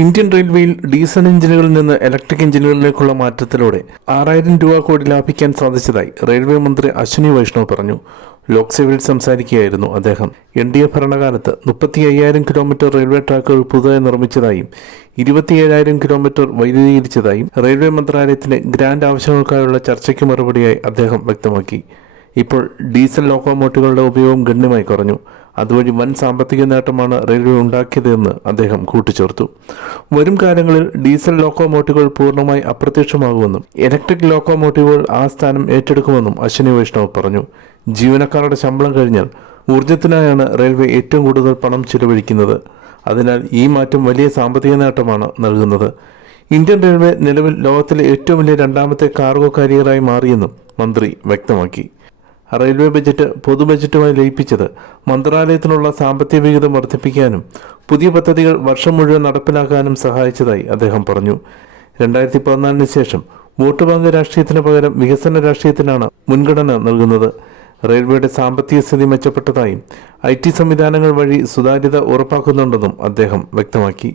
Indian റെയിൽവേയിൽ diesel എഞ്ചിനുകളിൽ നിന്ന് electric എഞ്ചിനുകളിലേക്കുള്ള മാറ്റത്തിലൂടെ 6000 രൂപ കോടി ലാഭിക്കാൻ സാധിച്ചതായി റെയിൽവേ മന്ത്രി അശ്വിനി വൈഷ്ണവ് പറഞ്ഞു. ലോക്സഭയിൽ സംസാരിക്കുകയായിരുന്നു അദ്ദേഹം. NDA ഭരണകാലത്ത് 35,000 കിലോമീറ്റർ റെയിൽവേ ട്രാക്കുകൾ പുതുതായി നിർമ്മിച്ചതായും 27,000 കിലോമീറ്റർ വൈദ്യുതീകരിച്ചതായും റെയിൽവേ മന്ത്രാലയത്തിന്റെ ഗ്രാന്റ് ആവശ്യങ്ങൾക്കായുള്ള ചർച്ചയ്ക്ക് മറുപടിയായി അദ്ദേഹം വ്യക്തമാക്കി. ഇപ്പോൾ ഡീസൽ ലോക്കോമോട്ടീവുകളുടെ ഉപയോഗം ഗണ്യമായി കുറഞ്ഞു. അതുവഴി വൻ സാമ്പത്തിക നേട്ടമാണ് റെയിൽവേ ഉണ്ടാക്കിയതെന്ന് അദ്ദേഹം കൂട്ടിച്ചേർത്തു. വരും കാലങ്ങളിൽ ഡീസൽ ലോക്കോമോട്ടീവുകൾ പൂർണ്ണമായി അപ്രത്യക്ഷമാകുമെന്നും ഇലക്ട്രിക് ലോക്കോമോട്ടീവുകൾ ആ സ്ഥാനം ഏറ്റെടുക്കുമെന്നും അശ്വിനി വൈഷ്ണവ് പറഞ്ഞു. ജീവനക്കാരുടെ ശമ്പളം കഴിഞ്ഞാൽ ഊർജ്ജത്തിനായാണ് റെയിൽവേ ഏറ്റവും കൂടുതൽ പണം ചിലവഴിക്കുന്നത്. അതിനാൽ ഈ മാറ്റം വലിയ സാമ്പത്തിക നേട്ടമാണ് നൽകുന്നത്. ഇന്ത്യൻ റെയിൽവേ നിലവിൽ ലോകത്തിലെ ഏറ്റവും വലിയ രണ്ടാമത്തെ കാർഗോ കാരിയറായി മാറിയെന്നും മന്ത്രി വ്യക്തമാക്കി. റെയിൽവേ ബജറ്റ് പൊതുബജറ്റുമായി ലയിപ്പിച്ചത് മന്ത്രാലയത്തിനുള്ള സാമ്പത്തിക വിഹിതം വർദ്ധിപ്പിക്കാനും പുതിയ പദ്ധതികൾ വർഷം മുഴുവൻ നടപ്പിലാക്കാനും സഹായിച്ചതായി അദ്ദേഹം പറഞ്ഞു. 2014 ശേഷം വോട്ട് ബാങ്ക് രാഷ്ട്രീയത്തിന് പകരം വികസന രാഷ്ട്രീയത്തിനാണ് മുൻഗണന നൽകുന്നത്. റെയിൽവേയുടെ സാമ്പത്തിക സ്ഥിതി മെച്ചപ്പെട്ടതായും IT സംവിധാനങ്ങൾ വഴി സുതാര്യത ഉറപ്പാക്കുന്നുണ്ടെന്നും അദ്ദേഹം വ്യക്തമാക്കി.